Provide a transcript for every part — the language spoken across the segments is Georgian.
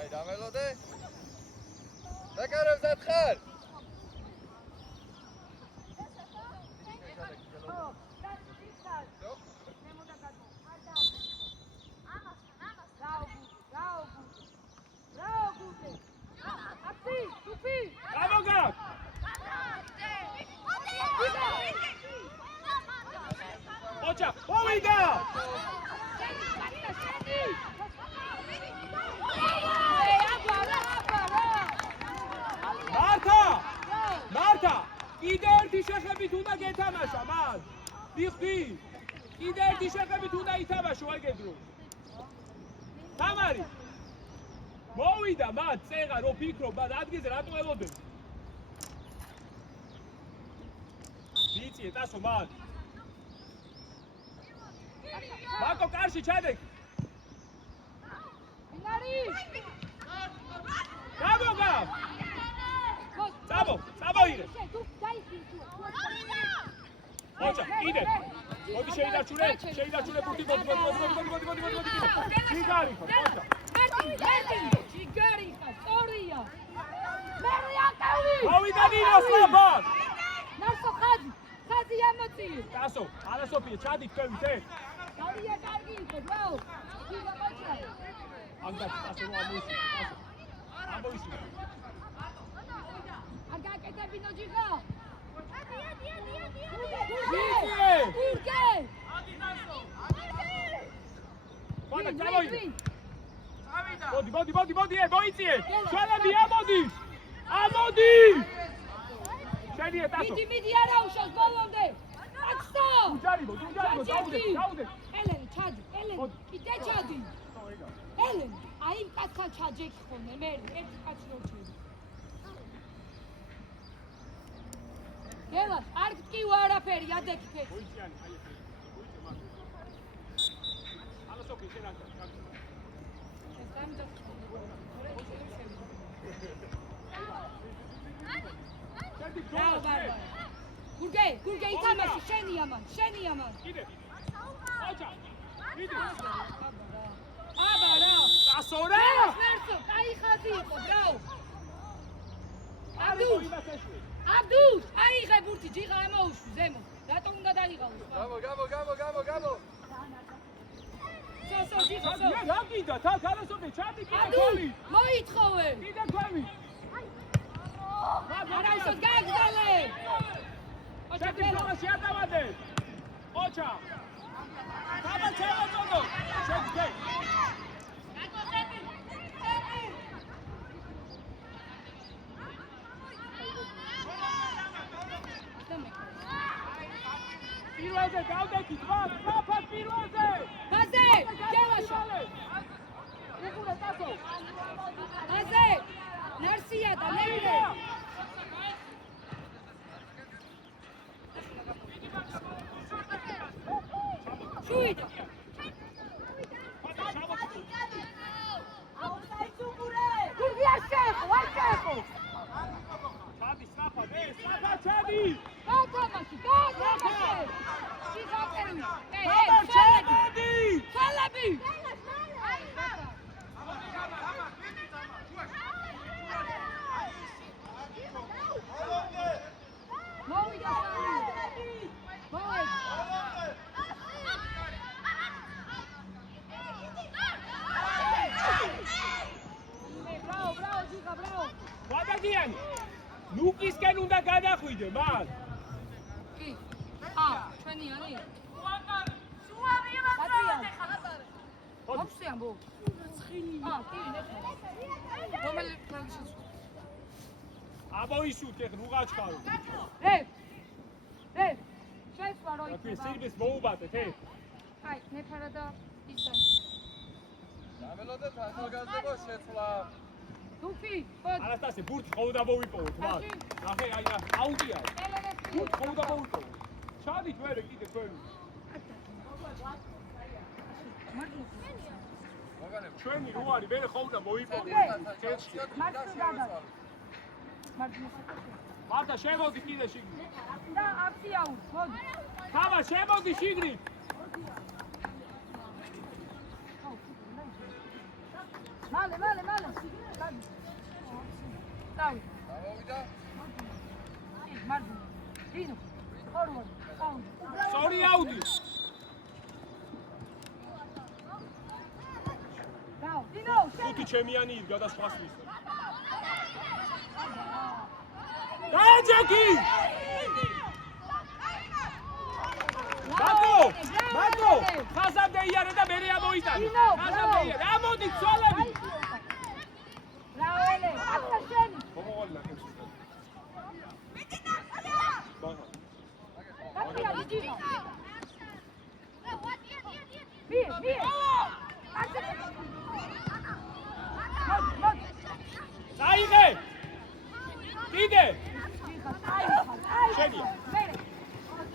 აი დამელოდე. დაკარებს დათხარ. Ocha, Ovida! Marta! კიდე ერთი შეხებით უნდა გეთამაშა, მან. ვიხდი. კიდე ერთი შეხებით უნდა ითამაშო ეგედრო. თამარი. მოვიდა, მან, წეღა რო ფიქრობ, მან ადგილზე რატო ელოდები? ვიცი, ტასო, მან. მაკო კარში ჩადე. მინარი! გამოგა! წაბო ირე. ოჩა, იდე. მოდი შეიდარჩუნე ბურთი, მოდი. ჯიგარი ხო, ოჩა. ჯიგარი ხო, სწორია. მერე აკავი. მოვიდა დინო სლაბად. ნარსო ხაზი ამოწიე. ტასო, ალასოფია, ჩადი თქვენით, დავია კარგი იყო, ბაუ. გიგა მოჭრა. ანგაც ტასო რო ამოისურვა. აგაკეთებინო ჯიგა. გურგე! ვადა ჩამოიდე. მოდი, მოიწიე. შალები ამოდი! შენიე ტასო. მიდი არა უშავს ბოლომდე. აკსო! უჯარიბო, ჩაუდე. ელენ, ჩადი. კიდე ჩადი. ელენ, აი იმ კაცთან ჩაჯექი ხოლმე, მე ერთი კაცი რო ჩედი. გელას, არ გტკივა არაფერი, ადექით. მოიწიანი, აი ეს. ალასოფი შენ აქ. ეს დამძახი. გურგე ითამაში, შენია მან. კიდე. ოჩა. კიდე. აბარა. გასორა. ნერსო, კაი ხაზი იყო, ბრავ. აბდუს, აიღე ბურთი, ჯიღა ამოუშვა ზემო. რატომ უნდა დაიღალოს? გამო. სო, ჯიღა. რა გიდა, თალასოფი, ჩადი კიდე გოლი. მოითხოვე. კიდე გოლი. არა ისო გაგზალე. ოჩა გელა შეადავადე. ოჩა. დავა ჩავაწოდო. შედგე. პირველზე გავდექით, ვაფად პირველზე. ბაზე, გელაშო. ეგურა ტასო. ბაზე, ნარსია და ნეირე. შუიდა. გურგი არ შეეხო. ჩადი, საფა, ჩადი. გათამაში. შიგატერვი. ხელები. მოვიდა. Bravo, Giga, bravo. ვადაგიანი. ლუკისკენ უნდა გადახვიდე, მან. კი. ჩვენი ანი. ოქსი ამბო. ცხილი. კი, ნახე. რომელი ფლანგში? ამოისუთ ეხ რუღაჩხარო. შეცვა რო იქნება. სერბის მოუბადეთ, აი, ნეფარა და ისე. დამელოდეთ ახალგაზრდა შეცვლა. დუფი, ხოდ. არასტასე ბურთი ხო უნდა მოვიპოვოთ, მან. ნახე, აი აუტია. ბურთი ხო უნდა მოვიპოვოთ. ჩადით ვერე კიდე თქვენ. ჩვენი რო არის, ვერე ხო უნდა მოვიპოვოთ. კეთში. მართა შემოდი კიდე შიგნით. და აფსიაუ, მოდი. ხამა შემოდი შიგნით. მალე. დავი გამოვიდა. მარჯვნივ დინო ფორვარდი აუტ სწორი აუდი. დაუ დინო ხუთი ჩემიანი იდგა და სხვას მისვა. გაეჯექი! მატო! ხაზამდე იარე და მერე ამოიტანე. ხაზამდე იარე. ამოდი ცოლები. რაოლე აკა შენი მომოვალ ნახევს. გაკია დინო მი წაიღე! კიდე! აი შენია. მერე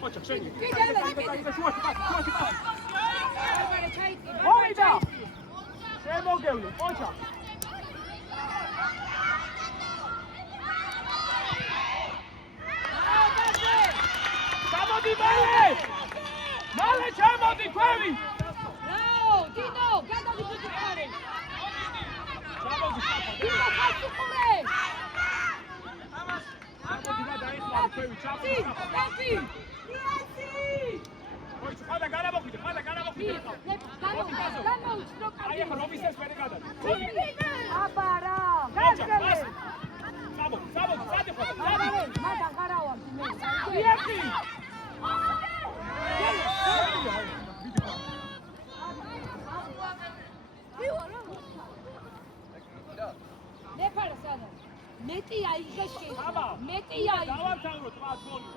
ხოჭა შენია. კიდე შუაში პას. მერე ჩაიტი მოვიდა! შემოგევლე, ხოჭა. გამოდი მალე! მალე ჩამოდი ქვევი! რაო დინო გადავიდე ფუტკარე ჩამოდი დინო ხასუხურე გამოდი და დაიხვალე ქვევი ჩამოდი. ტიპი ხოჭ ხადა გარამოხვიდე. გამოუჩ რო აი ახლა რომისეს მერე გადადი. აბარა ხოჭა, პას. საბო, სადიხო. მადა გარავა მე იეთი! ნეფარა სადა მეტი აიღე აბა, მეტი აიღე დავამთავრო თქვა გოლი.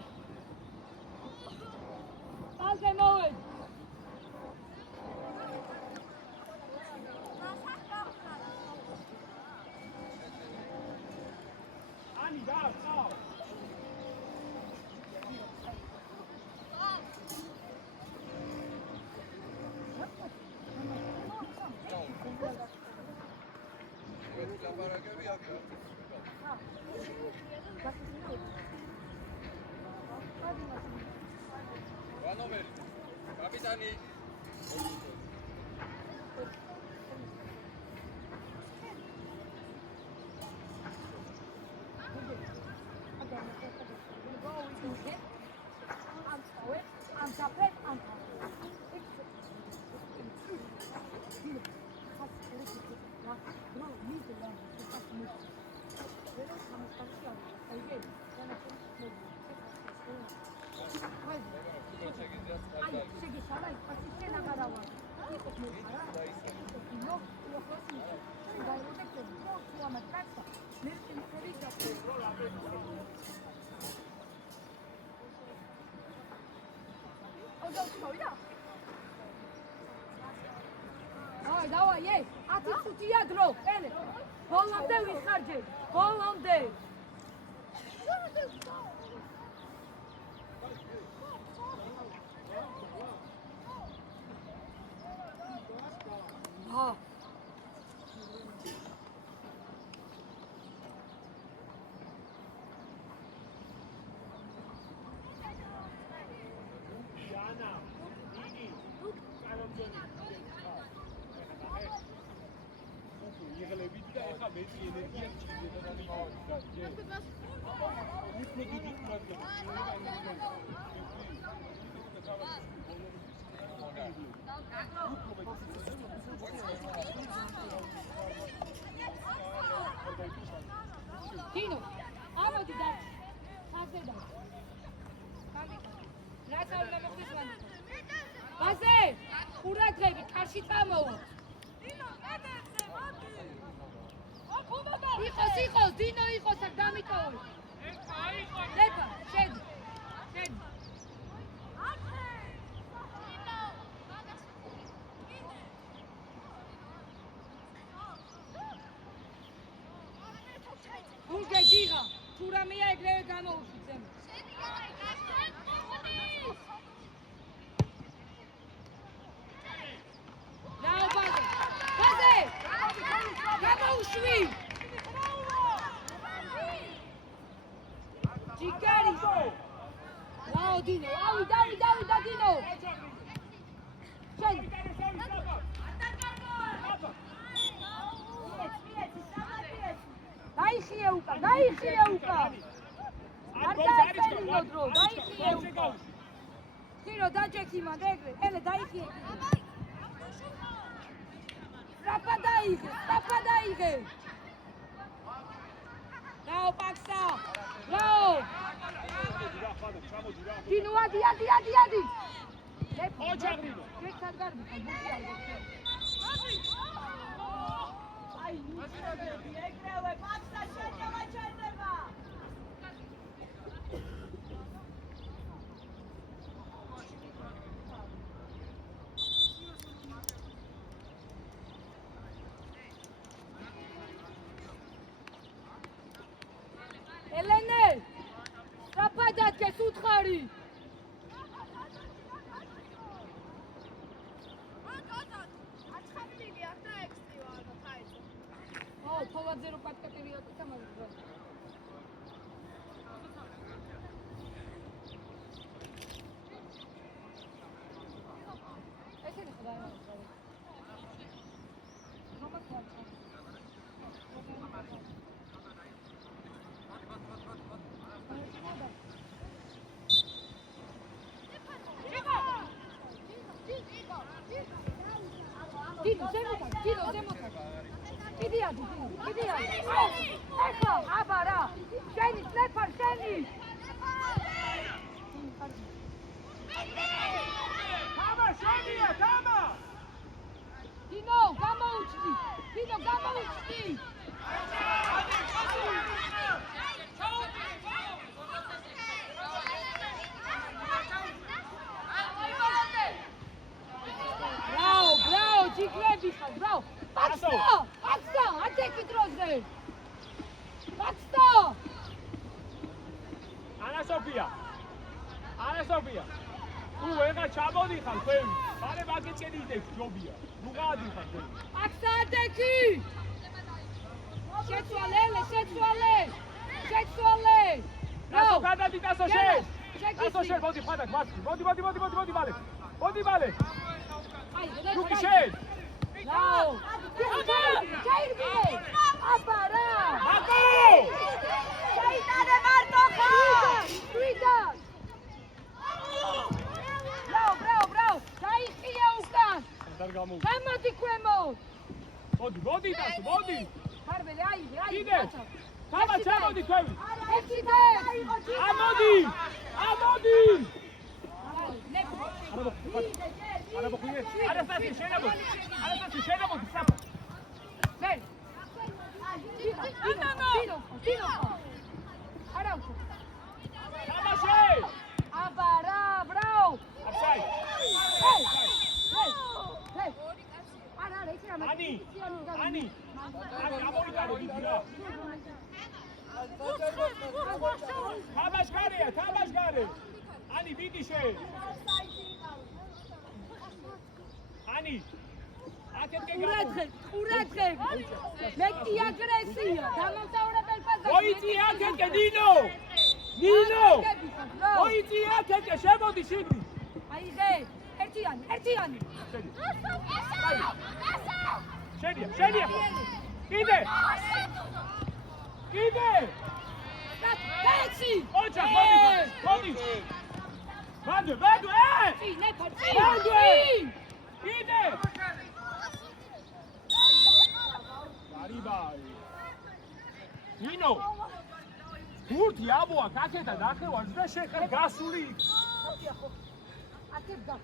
ალგე მოვედ ანი და წავა. ლაპარაკები აქ. ვანომერი. კაპიტანი. დავაი ე 10 წუთია დრო ელე ბოლომდე ვიხარჯე ბოლომდე ჰა Jana, Didi, კაროჯონი. იღლებიდი და ეხა მეტი ენერგია ჭირდება და მივიდა. უფრო დიდი Tino, ამოდი და ხაზედა. რაც არ უნდა მოხდეს მან. ბაზე, ყურადღები, კარში წამოვა. Tino, კედელზე, მოდი. იყოს, დინო იყოს, აქ დამიტოვე. ლეპა, შედი. გულგე დიღა, თუ რამეა ეგრევე გამოუშვი ზემო. რაო ბაზე, გამოუშვი. ჯიგარი. რაო დინო, ავიდა დინო. შენ. დაიხიე უკან, დაიხიე უკან. არ დაიწერიო დრო, დაიხიე უკან. ხირო დაჯექი მანდ ეგრე, ელე დაიხიე. სტრაფა დაიღე. რაო პაქსა. რაო. დინო ადი. ოჯახი. შეცად გარბი, ბუთია. აი, ეგრევე პაქსა შეჭება. ელენე საფადათქეს უთხარი თოვაძე რო პატკატებია და სამაზრო ესენი ხდა Tiro, zემოთა. Კიდე ადი. ეხლა, აბა რა. შენი წლეფარ, შენი. თამა, შენია, თამა. დინო, გამოუჩდი. Bravo, ჯიგრები ხარ, bravo. Პაქსა, ატეკი დროზე. პაქსა. ანა სოფია. თუ ეგა ჩამოდიხარ ქვევი. მare მაგეჭენი იდექ ჯობია. ნუ გაადიხარ ქვევი. პაქსა ატეკი. შეცვალე. რასო გადადი დასო შენ. მოდი ხადაკ მასკი. მოდი ბალე. აი, რუკი შენ. რაო. ჩაირბე. აბა რა. აკო. შეიტანე მარტო ხა. ვიდა. Bravo. დაიხიე უკან. არ გამოვიდა. გამოდი ქვემოთ. მოდი დასო, მოდი. ხარბელი, აი. კიდე. თამა ჩამოდი ქვევი. ეხიდე. ამოდი. არა მოხინე. არასასი შენებოდი საფა. ვერ. დინო. არა უკო. თამაშე. აბა რა, ბრაო. აფსაი. ჰეი. არა, ისე რა. ანი. ამოვიტანე დიდი რა. თამაშგარე. ანი ვიდი შენ. ანი. აკეთე ყურადღე. მეტი აგრესია. დამამთავრებელ ფაზაში. მოიწი აკეთე ნინო. მოიწი აკეთე შემოდი შიგნით. აი ღე. ერთიანი. შენია. კიდე. კაცი. ოჯახ მოდი. ბადო. კიდე. არიბაი. ნინო. გურთი აბოა კაკეთა ნახევარს და შეხარ გასული. აკეთდა.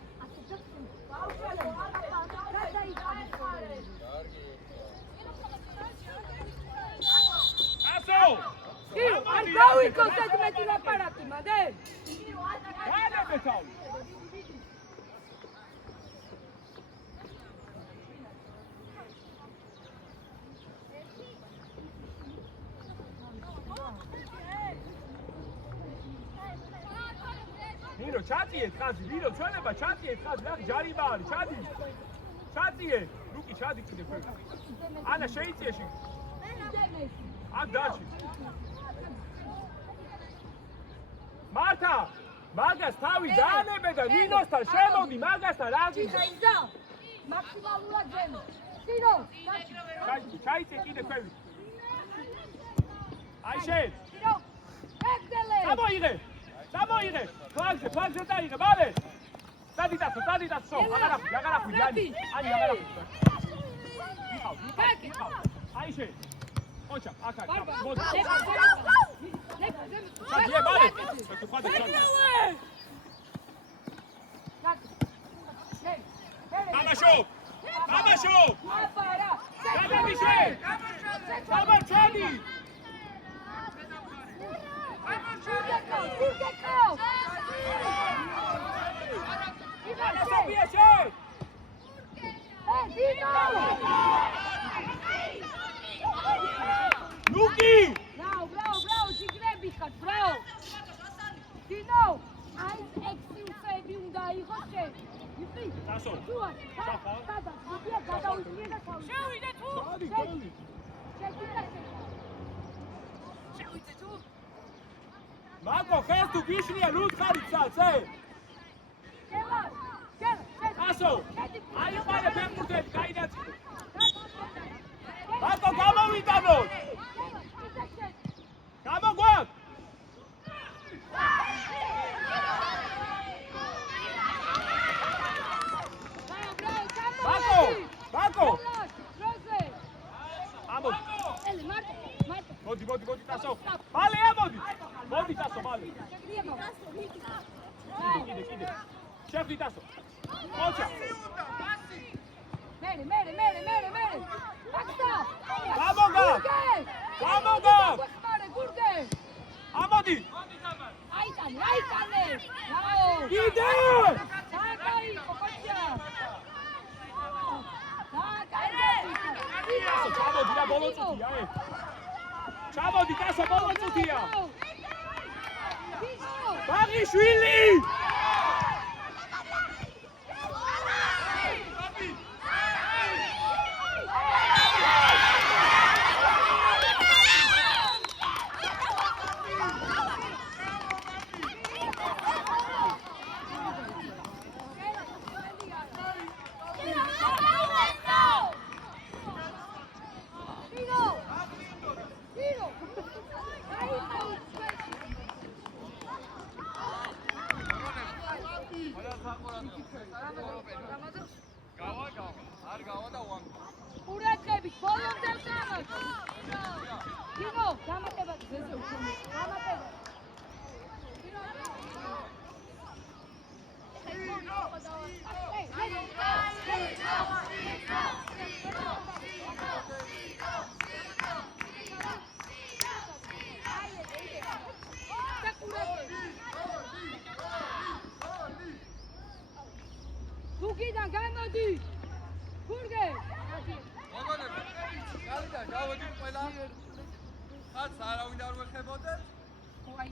ასო. არ გავიქოს ეს მეტი ლაპარაკი, მანდე. გადაგე თავი. ნინო ჩატიეთ ხაზი, ჩვენება ჩატიეთ ხაზი, რა ჯარიმა არის, ჩატიეთ. რუკი ჩადი კიდე ქვევი. ანა შეიწიეში. აქ დაში. მართა, მაგას თავი დაანებე და ნინოსთან შემოდი, მაგასთან რა გიქე? ჩაიზა. მაქსიმალურად ზემო. სინო, ჩაიწე კიდე ქვევი. აი შენ. ეგდელე. Გამოიღე. ფლანგზე დაიღე, მალე. დადიდასო, აღარ ახვი, ჯანი. აი, აღარ ახვი. აი შენ. ოჩა, აქ. მოდი. ჩადიე, მალე. თამაშო. გადადი შენ. ჩადი. Luki! Bravo, Gigrebe, bravo! Dino, ai ex-ufebi უნდა იყოს შენ. იფი. დასო. შევიდე თუ. Marco, fährst du Gischnia, Luz, Kalitze! Aso! Ai, meine Pemurte, keine Marco, come with the note! Come on, go! Marco! Vamos! Modi, tasso! Vale, modi! Modi, tasso, vale! Chide. Chef di tasso! Mocha! Mere! Akta! Vamos, Gab! Gurge! Amodi! Aitane! Bravo! Ide! Sakai, Kokocha! Čavodi, ja bolocutija, Čavodi, taso bolocutija! Barišvili! Ურაცხებით, ბოლომდე ვთამაშო. Dino, დამატება ძეზე უჩვენე. დამატება. Tukიდან გამოდი. გურგე. მოგონებ. გალიდა, გავოდი ყველა. ხაც არავინ არ ვეხებოდეთ. Ой.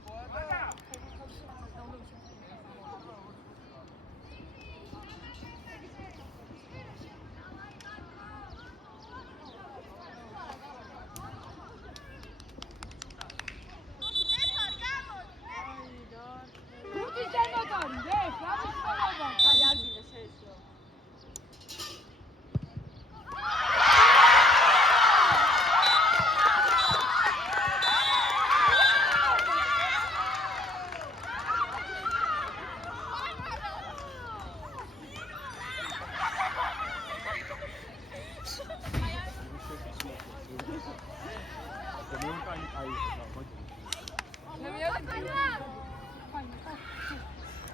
Გურგის დემოდარი, ეს გამოსწორება, აი არ გინდა შეეშო. Ai,